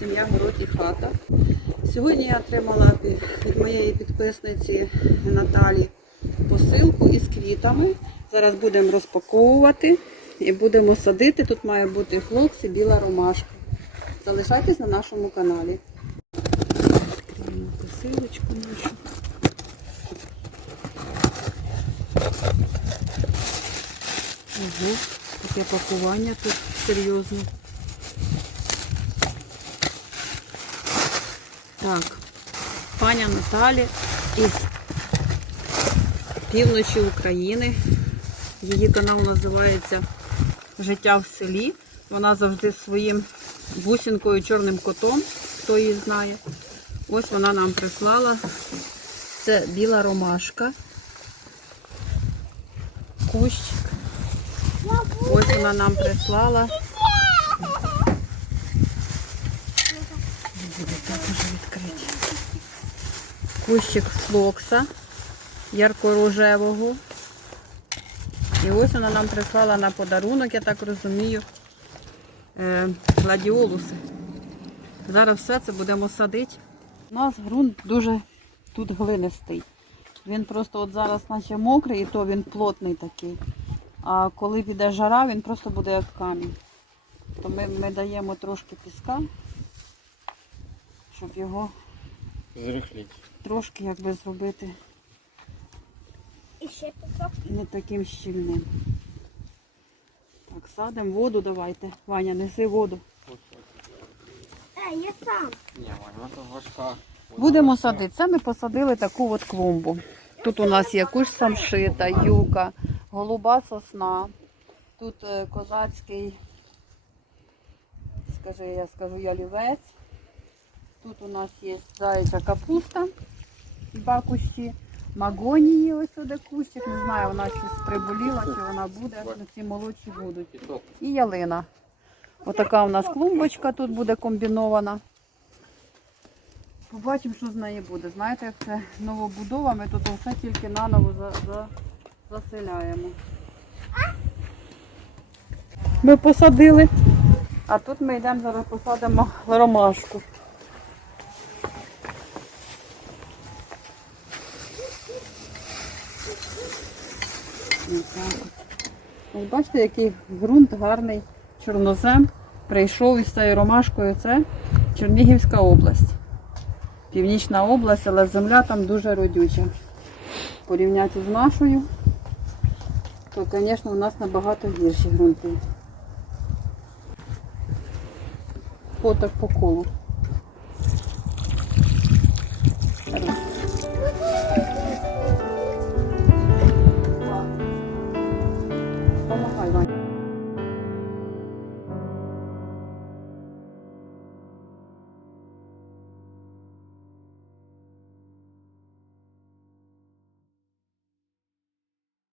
сім'я город і хата. Сьогодні я отримала від моєї підписниці Наталі посилку із квітами. Зараз будемо розпаковувати і будемо садити. Тут має бути хлопці, біла ромашка. Залишайтесь на нашому каналі. Посилочку нашу. Ого, таке пакування тут серйозне. Так, паня Наталі із півночі України. Її канал називається Життя в селі. Вона завжди своїм бусинкою чорним котом, хто її знає. Ось вона нам прислала. Це біла ромашка. Кущик. Ось вона нам прислала. Буде також відкриті. Кущик флокса ярко-рожевого. І ось вона нам прислала на подарунок, я так розумію, е, гладіолуси. Зараз все це будемо садити. У нас ґрунт дуже тут глинистий. Він просто от зараз наче мокрий, і то він плотний такий. А коли піде жара, він просто буде як камінь. То ми, ми даємо трошки піска, щоб його Зрихліть. трошки якби зробити І ще пісок. не таким щільним. Так, садимо воду давайте. Ваня, неси воду. Е, я сам. Ні, вона то важка. Будемо садити. Це ми посадили таку от клумбу. Тут у нас є куш самшита, юка, голуба сосна. Тут е, козацький, скажи, я скажу ялівець. Тут у нас є заяча капуста, два кущі. Магонії ось сюди кущик. Не знаю, вона щось приболіла, чи вона буде, але ці молодші будуть. І ялина. Отака у нас клумбочка тут буде комбінована. Побачимо, що з неї буде. Знаєте, як це новобудова, ми тут все тільки наново за, за, заселяємо. Ми посадили. А тут ми йдемо зараз посадимо ромашку. Ось бачите, який ґрунт гарний чорнозем. Прийшов із цією ромашкою. Це Чернігівська область. Північна область, але земля там дуже родюча. Порівняти з нашою, то, звісно, у нас набагато гірші ґрунти. Поток по колу.